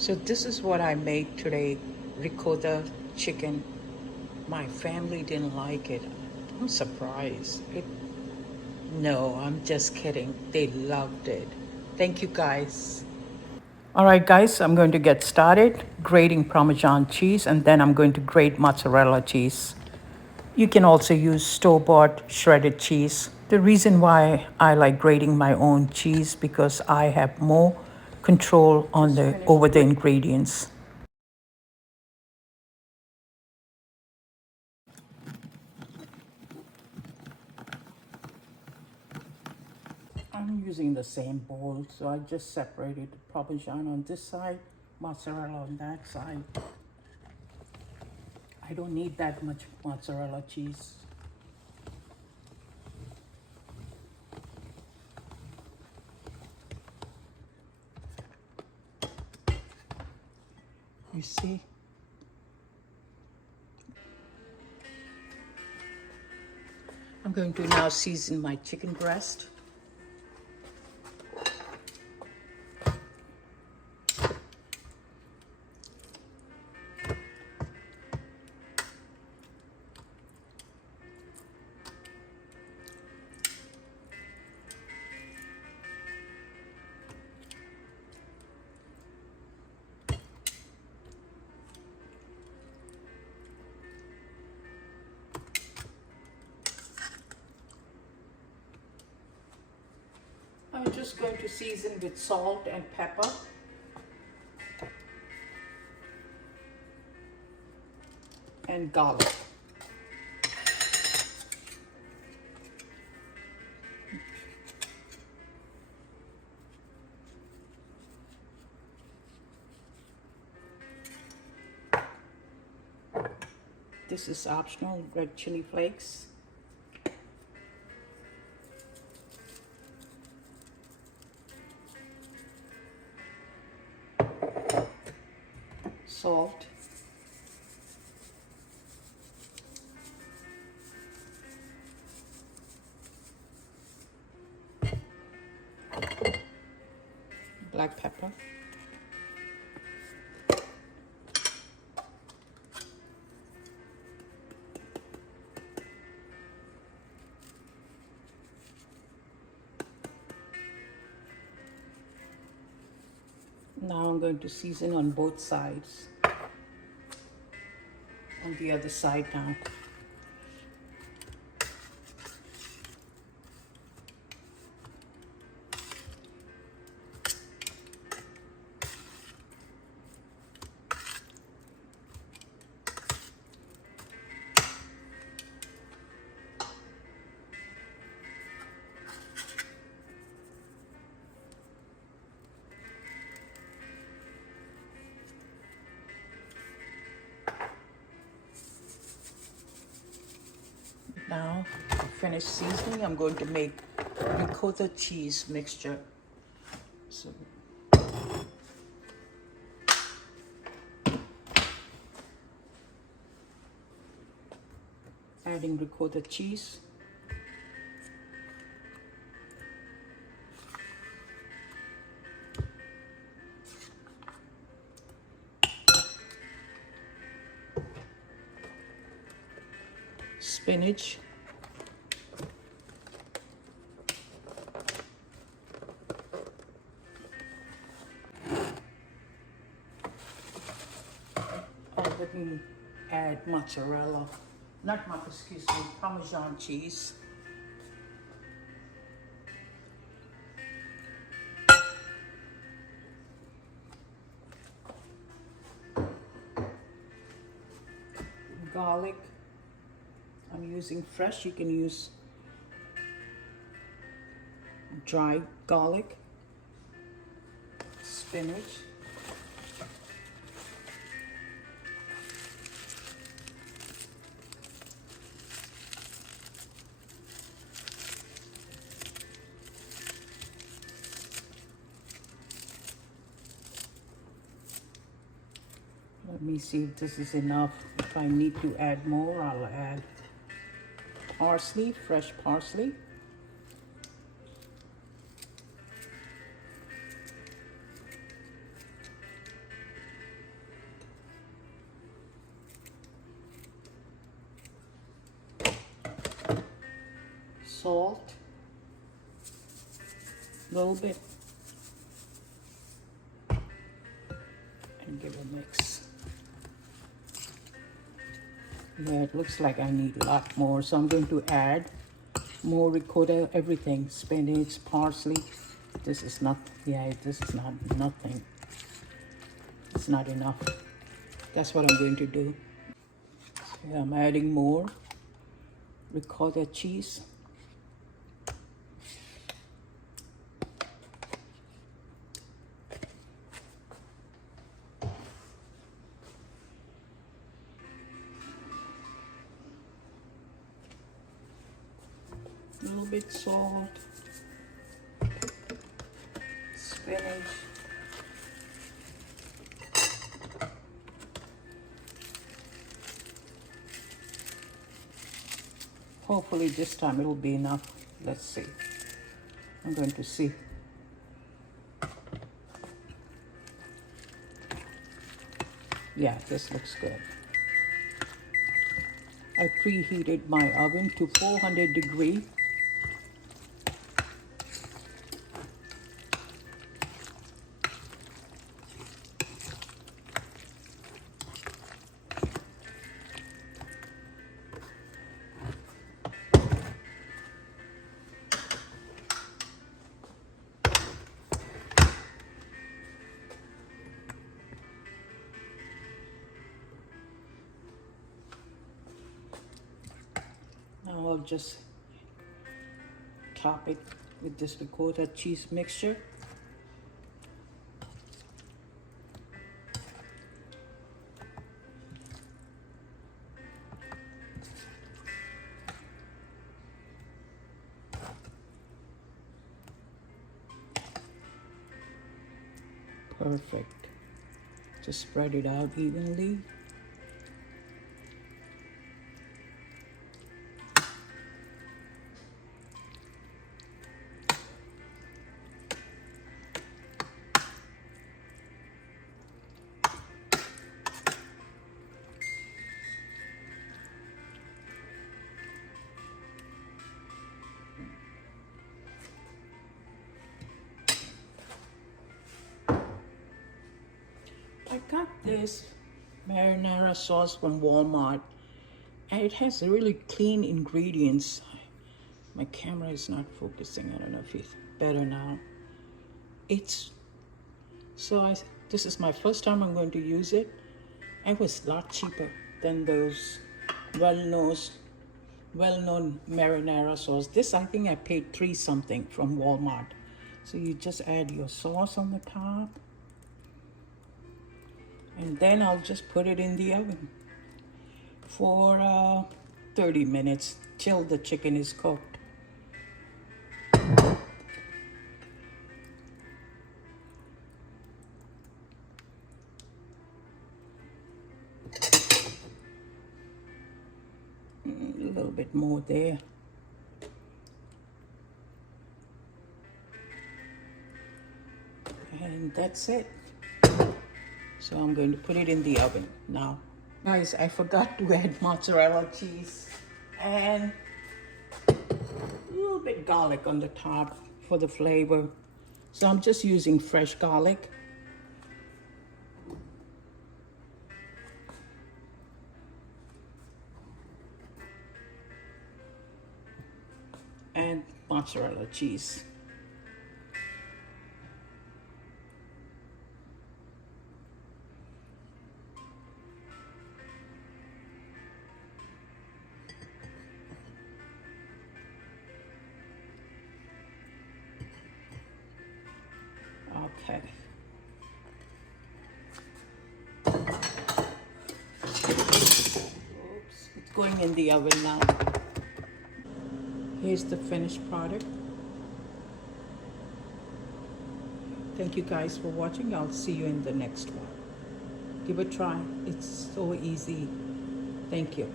So this is what I made today, ricotta chicken. My family didn't like it. I'm surprised. No, I'm just kidding. They loved it. Thank you guys. All right, guys, I'm going to get started grating Parmesan cheese and then I'm going to grate mozzarella cheese. You can also use store-bought shredded cheese. The reason why I like grating my own cheese because I have more control on over the ingredients. I'm using the same bowl, so I just separated the Parmesan on this side, mozzarella on that side. I don't need that much mozzarella cheese. You see? I'm going to now season my chicken breast. I'm just going to season with salt and pepper. And garlic. This is optional, red chili flakes. Salt. Black pepper. Now I'm going to season on both sides. On the other side now. Now, finished seasoning, I'm going to make ricotta cheese mixture. So, adding ricotta cheese. Spinach. Let me add mozzarella, excuse me, Parmesan cheese. Garlic. I'm using fresh, you can use dry garlic. Spinach. Let me see if this is enough. If I need to add more, I'll add parsley, fresh parsley. salt, a little bit, and give a mix. Yeah, it looks like I need a lot more, so I'm going to add more ricotta, everything, spinach, parsley. This is not, yeah, this is not nothing. It's not enough. That's what I'm going to do. Yeah, I'm adding more ricotta cheese. A little bit salt, spinach, hopefully this time it'll be enough. Let's see. I'm going to see. Yeah, this looks good. I preheated my oven to 400 degrees. Now I'll just top it with this ricotta cheese mixture. Perfect. Just spread it out evenly. I got this marinara sauce from Walmart, and it has really clean ingredients. My camera is not focusing. I don't know if it's better now. This is my first time I'm going to use it. It was a lot cheaper than those well-known marinara sauce. This, I think I paid $3 something from Walmart. So you just add your sauce on the top. And then I'll just put it in the oven for 30 minutes till the chicken is cooked. A little bit more there. And that's it. So I'm going to put it in the oven now. Guys, I forgot to add mozzarella cheese and a little bit garlic on the top for the flavor. So I'm just using fresh garlic. And mozzarella cheese. Okay. Oops, it's going in the oven now. Here's the finished product. Thank you guys for watching. I'll see you in the next one. Give it a try. It's so easy. Thank you.